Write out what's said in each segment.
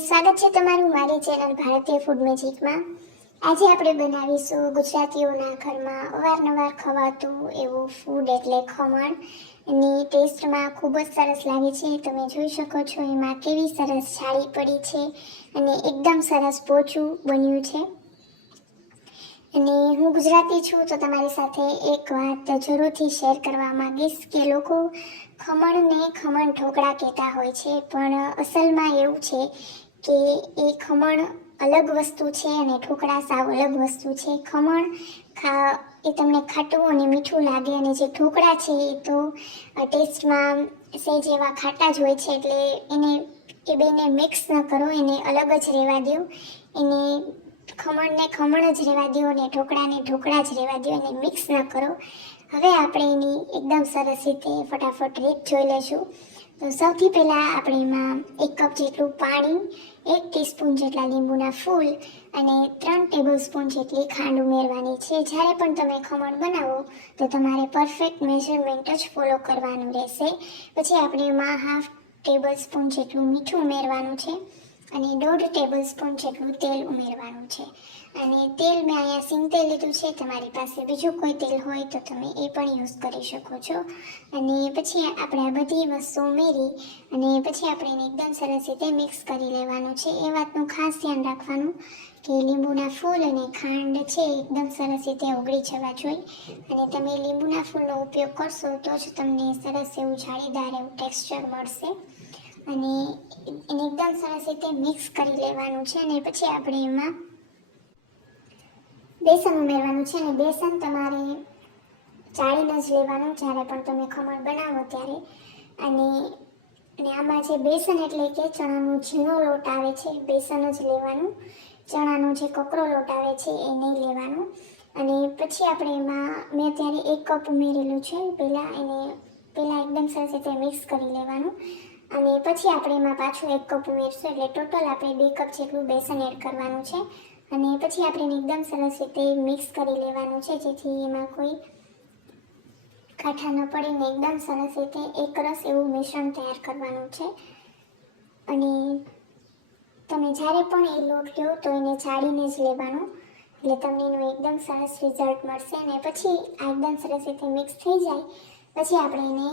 સ્વાગત છે તમારું મારી ચેનલ ભારતીય ફૂડ મેજિકમાં। આજે આપણે બનાવીશું ગુજરાતીઓના ઘરમાં અવારનવાર ખવાતું એવું ફૂડ એટલે ખમણ। એની ટેસ્ટમાં ખૂબ જ સરસ લાગે છે। તમે જોઈ શકો છો એમાં કેવી સરસ જાળી પડી છે અને એકદમ સરસ પોચું બન્યું છે। અને હું ગુજરાતી છું તો તમારી સાથે એક વાત જરૂરથી શેર કરવા માંગીશ કે લોકો ખમણને ખમણ ઢોકળા કહેતા હોય છે, પણ અસલમાં એવું છે કે એ ખમણ અલગ વસ્તુ છે અને ઢોકળા સાવ અલગ વસ્તુ છે। ખમણ એ તમને ખાટું અને મીઠું લાગે, અને જે ઢોકળા છે એ તો ટેસ્ટમાં સહેજ એવા ખાટા જ હોય છે, એટલે એ બેને મિક્સ ન કરો, એને અલગ જ રહેવા દો। એને ખમણને ખમણ જ રહેવા દો અને ઢોકળાને ઢોકળા જ રહેવા દો, એને મિક્સ ન કરો। હવે આપણે એની એકદમ સરસ રીતે ફટાફટ રીત જોઈ લઈશું। તો સૌથી પહેલાં આપણે એમાં 1 કપ જેટલું પાણી, 1 ટીસ્પૂન જેટલા લીંબુના ફૂલ અને 3 ટેબલસ્પૂન જેટલી ખાંડ ઉમેરવાની છે। જ્યારે પણ તમે ખમણ બનાવો તો તમારે પરફેક્ટ મેઝરમેન્ટ જ ફોલો કરવાનું રહેશે। પછી આપણે એમાં 1/2 ટેબલસ્પૂન જેટલું મીઠું ઉમેરવાનું છે અને 1/2 ટેબલસ્પૂન જેટલું તેલ ઉમેરવાનું છે। અને તેલ મેં અહીંયા સિંગ તેલ લીધું છે, તમારી પાસે બીજું કોઈ તેલ હોય તો તમે એ પણ યુઝ કરી શકો છો। અને પછી આપણે આ બધી વસ્તુ ઉમેરી અને પછી આપણે એને એકદમ સરસ રીતે મિક્સ કરી લેવાનું છે। એ વાતનું ખાસ ધ્યાન રાખવાનું કે લીંબુના ફૂલ અને ખાંડ છે એકદમ સરસ રીતે ઓગળી જવા જોઈએ, અને તમે લીંબુના ફૂલનો ઉપયોગ કરશો તો જ તમને સરસ એવું જાળીદાર એવું ટેક્સચર મળશે। અને એને એકદમ સરસ રીતે મિક્સ કરી લેવાનું છે। અને પછી આપણે એમાં બેસન ઉમેરવાનું છે, અને બેસન તમારે ચાળીને જ લેવાનું જ્યારે પણ તમે ખમણ બનાવો ત્યારે। અને આમાં જે બેસન એટલે કે ચણાનો ઝીણો લોટ આવે છે, બેસન જ લેવાનું, ચણાનો જે કકરો લોટ આવે છે એ નહીં લેવાનો। અને પછી આપણે એમાં મેં અત્યારે 1 કપ ઉમેરેલું છે, પહેલાં એકદમ સરસ રીતે મિક્સ કરી લેવાનું। અને પછી આપણે એમાં પાછું 1 કપ ઉમેરશું, એટલે ટોટલ આપણે 2 કપ જેટલું બેસન એડ કરવાનું છે। અને પછી આપણે એને એકદમ સરસ રીતે મિક્સ કરી લેવાનું છે, જેથી એમાં કોઈ કાઠા ન પડીને એકદમ સરસ રીતે એકરસ એવું મિશ્રણ તૈયાર કરવાનું છે। અને તમે જ્યારે પણ એ લોટ લો તો એને ચાળીને જ લેવાનો, એટલે તમને એનું એકદમ સરસ રિઝલ્ટ મળશે। અને પછી આ એકદમ સરસ રીતે મિક્સ થઈ જાય પછી આપણે એને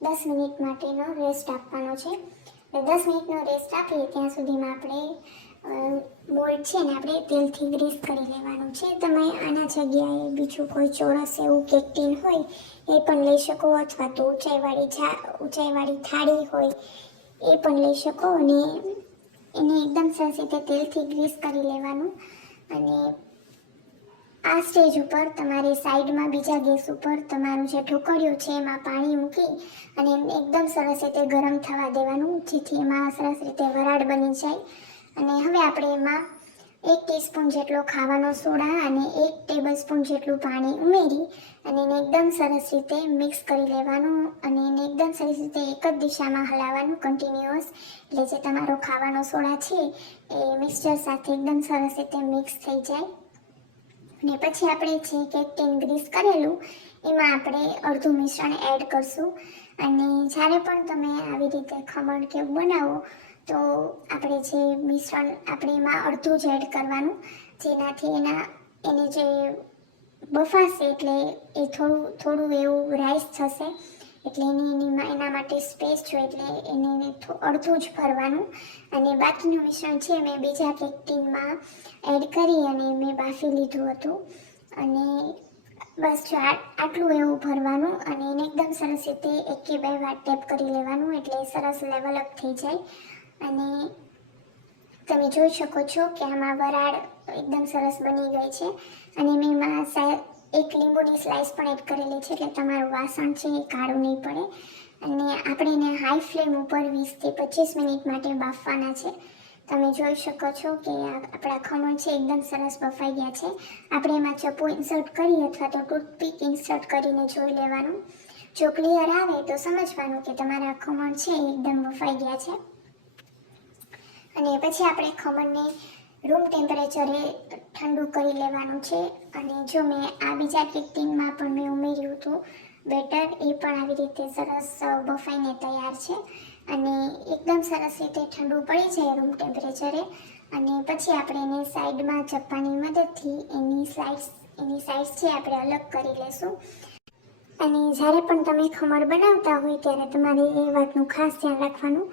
10 મિનિટ માટેનો રેસ્ટ આપવાનો છે। એટલે 10 મિનિટનો રેસ્ટ આપીએ ત્યાં સુધીમાં આપણે મોલ્ડ છે ને આપણે તેલથી ગ્રીસ કરી લેવાનું છે। તમે આના જગ્યાએ બીજું કોઈ ચોરસ એવું કે ટીન હોય એ પણ લઈ શકો, અથવા તો ઊંચાઈવાળી થાળી હોય એ પણ લઈ શકો, અને એને એકદમ સરસ રીતે તેલથી ગ્રીસ કરી લેવાનું। અને આ સ્ટેજ ઉપર તમારે સાઈડમાં બીજા ગેસ ઉપર તમારું જે ઢોકળિયું છે એમાં પાણી મૂકી અને એકદમ સરસ રીતે ગરમ થવા દેવાનું, જેથી એમાં સરસ રીતે વરાળ બની જાય। અને હવે આપણે એમાં 1 ટીસ્પૂન જેટલો ખાવાનો સોડા અને 1 ટેબલસ્પૂન જેટલું પાણી ઉમેરી અને એને એકદમ સરસ રીતે મિક્સ કરી લેવાનું। અને એને એકદમ સરસ રીતે એક જ દિશામાં હલાવવાનું કન્ટિન્યુઅસ, એટલે જે તમારો ખાવાનો સોડા છે એ મિક્સચર સાથે એકદમ સરસ રીતે મિક્સ થઈ જાય। અને પછી આપણે જે કેક ટીન ગ્રીસ કરેલું એમાં આપણે અડધું મિશ્રણ એડ કરશું। અને જ્યારે પણ તમે આવી રીતે ખમણ કેવું બનાવો તો આપણે જે મિશ્રણ આપણે એમાં અડધું જ એડ કરવાનું, જેનાથી એને જે બફાશે એટલે એ થોડું એવું રાઈસ થશે, એટલે એના માટે સ્પેસ જોઈએ, એટલે એને અડધું જ ભરવાનું। અને બાકીનું મિશ્રણ છે મેં બીજા કેક ટીનમાં એડ કરી અને મેં બાફી લીધું હતું। અને બસ જો આટલું એવું ભરવાનું, અને એને એકદમ સરસ રીતે 1 કે 2 વાર ટેપ કરી લેવાનું, એટલે સરસ લેવલ અપ થઈ જાય। અને તમે જોઈ શકો છો કે આમાં વરાળ એકદમ સરસ બની ગઈ છે। અને મેં એમાં 1 લીંબુની સ્લાઇસ પણ એડ કરેલી છે, એટલે તમારું વાસણ છે એ કાળું નહીં પડે। અને આપણે એને હાઈ ફ્લેમ ઉપર 20 થી 25 મિનિટ માટે બાફવાના છે। તમે જોઈ શકો છો કે આપણા ખમણ છે એકદમ સરસ બફાઈ ગયા છે। આપણે એમાં ચપ્પુ ઇન્સર્ટ કરી અથવા તો ટૂથપીક ઇન્સર્ટ કરીને જોઈ લેવાનું। જો ક્લિયર આવે તો સમજવાનું કે તમારા ખમણ છે એ એકદમ બફાઈ ગયા છે। અને પછી આપણે ખમણને રૂમ ટેમ્પરેચરે ઠંડુ કરી લેવાનું છે। અને જો મેં આ બીજા કેક ટીનમાં પણ મેં ઉમેર્યું હતું બેટર, એ પણ આવી રીતે સરસ બફાઈને તૈયાર છે। અને એકદમ સરસ રીતે ઠંડુ પડી જાય રૂમ ટેમ્પરેચરે, અને પછી આપણે એને સાઈડમાં ચપ્પાની મદદથી એની સાઇડ્સ છે આપણે અલગ કરી લેશું. અને જ્યારે પણ તમે ખમણ બનાવતા હોય ત્યારે તમારે એ વાતનું ખાસ ધ્યાન રાખવાનું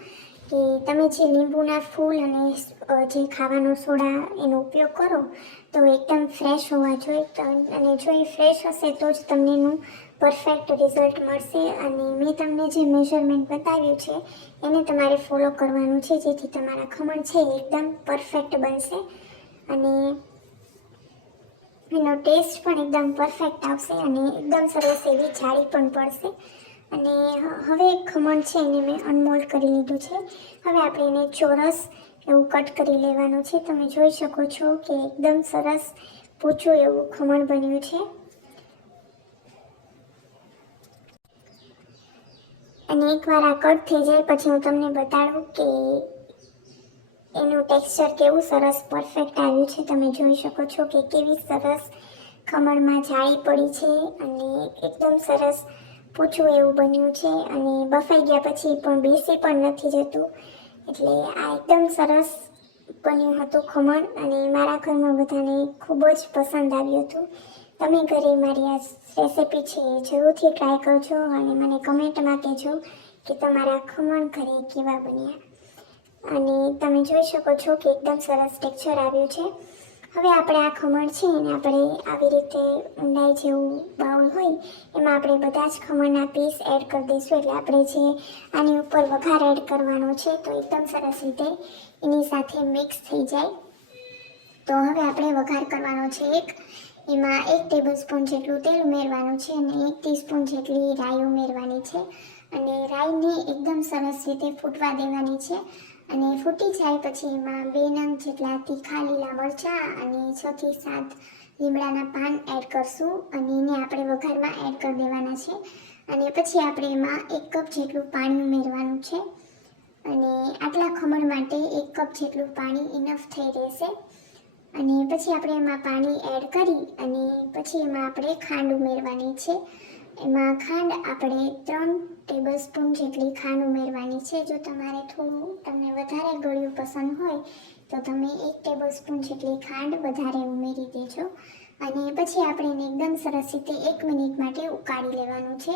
કે તમે જે લીંબુના ફૂલ અને જે ખાવાનો સોડા એનો ઉપયોગ કરો તો એકદમ ફ્રેશ હોવા જોઈએ. અને જો એ ફ્રેશ હશે તો જ તમને એનું પરફેક્ટ રિઝલ્ટ મળશે. અને મેં તમને જે મેઝરમેન્ટ બતાવ્યું છે એને તમારે ફોલો કરવાનું છે, જેથી તમારા ખમણ છે એ એકદમ પરફેક્ટ બનશે અને એનો ટેસ્ટ પણ એકદમ પરફેક્ટ આવશે અને એકદમ સરસ એવી જાળી પણ પડશે. અને હવે ખમણ છે એને મેં અનમોલ્ડ કરી લીધું છે. હવે આપણે એને ચોરસ એવું કટ કરી લેવાનું છે. તમે જોઈ શકો છો કે એકદમ સરસ પોચું એવું ખમણ બન્યું છે. અને એકવાર આ કટ થઈ જાય પછી હું તમને બતાડું કે એનું ટેક્સચર કેવું સરસ પરફેક્ટ આવ્યું છે. તમે જોઈ શકો છો કે કેવી સરસ ખમણમાં જાળી પડી છે અને એકદમ સરસ પોચું એવું બન્યું છે અને બફાઈ ગયા પછી પણ બેસી પણ નથી જતું. એટલે આ એકદમ સરસ બન્યું હતું ખમણ અને મારા ઘરમાં બધાને ખૂબ જ પસંદ આવ્યું હતું. તમે ઘરે મારી આ રેસિપી છે એ જરૂરથી ટ્રાય કરજો અને મને કમેન્ટમાં કહેજો કે તમારા ખમણ ઘરે કેવા બન્યા. અને તમે જોઈ શકો છો કે એકદમ સરસ ટેક્સચર આવ્યું છે. હવે આપણે આ ખમણ છે એને આપણે આવી રીતે ઊંડાઈ જેવું બાઉલ હોય એમાં આપણે બધા જ ખમણના પીસ એડ કરી દઈશું. એટલે આપણે જે આની ઉપર વઘાર એડ કરવાનો છે તો એકદમ સરસ રીતે એની સાથે મિક્સ થઈ જાય. તો હવે આપણે વઘાર કરવાનો છે એમાં 1 ટેબલસ્પૂન જેટલું તેલ ઉમેરવાનું છે અને 1 ટીસ્પૂન જેટલી રાઈ ઉમેરવાની છે. અને રાઈને એકદમ સરસ રીતે ફૂટવા દેવાની છે. અને ફૂટી જાય પછી એમાં 2 નંગ જેટલા તીખા લીલા મરચાં અને 6 થી 7 લીમડાના પાન એડ કરશું અને એને આપણે વઘારમાં એડ કરી દેવાના છે. અને પછી આપણે એમાં 1 કપ જેટલું પાણી ઉમેરવાનું છે. અને આટલા ખમણ માટે 1 કપ જેટલું પાણી ઇનફ થઈ રહેશે. અને પછી આપણે એમાં પાણી એડ કરી અને પછી એમાં આપણે ખાંડ ઉમેરવાની છે. એમાં ખાંડ આપણે 3 ટેબલસ્પૂન જેટલી ખાંડ ઉમેરવાની છે. જો તમારે તમને વધારે ગળ્યું પસંદ હોય તો તમે 1 ટેબલસ્પૂન જેટલી ખાંડ વધારે ઉમેરી દેજો. અને પછી આપણે એને એકદમ સરસ રીતે 1 મિનિટ માટે ઉકાળી લેવાનું છે.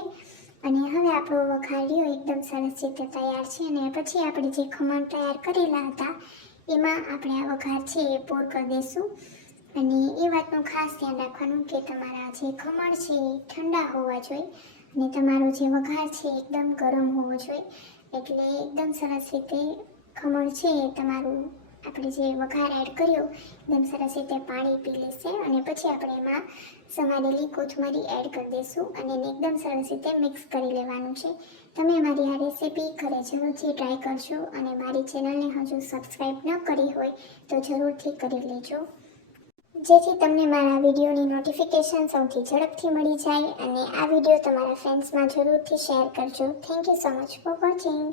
અને હવે આપણો વઘાર રહ્યો એકદમ સરસ રીતે તૈયાર છે. અને પછી આપણે જે ખમણ તૈયાર કરેલા હતા એમાં આપણે આ વઘાર છે એ પોર કરી દઈશું. અને એ વાતનું ખાસ ધ્યાન રાખવાનું કે તમારા જે ખમણ છે એ ઠંડા હોવા જોઈએ અને તમારો જે વઘાર છે એકદમ ગરમ હોવો જોઈએ. એટલે એકદમ સરસ રીતે ખમણ છે એ તમારું આપણે જે વઘાર એડ કર્યો એકદમ સરસ રીતે પાણી પી લેશે. અને પછી આપણે એમાં સમારેલી કોથમરી એડ કરી દઈશું અને એને એકદમ સરસ રીતે મિક્સ કરી લેવાનું છે. તમે મારી આ રેસીપી ઘરે જરૂરથી ટ્રાય કરજો અને મારી ચેનલને હજુ સબસ્ક્રાઈબ ન કરી હોય તો જરૂરથી કરી લેજો, જેથી તમને મારા વિડીયોની નોટિફિકેશન સૌથી ઝડપથી મળી જાય. અને આ વિડીયો તમારા ફ્રેન્ડ્સમાં જરૂરથી શેર કરજો. Thank you so much for watching.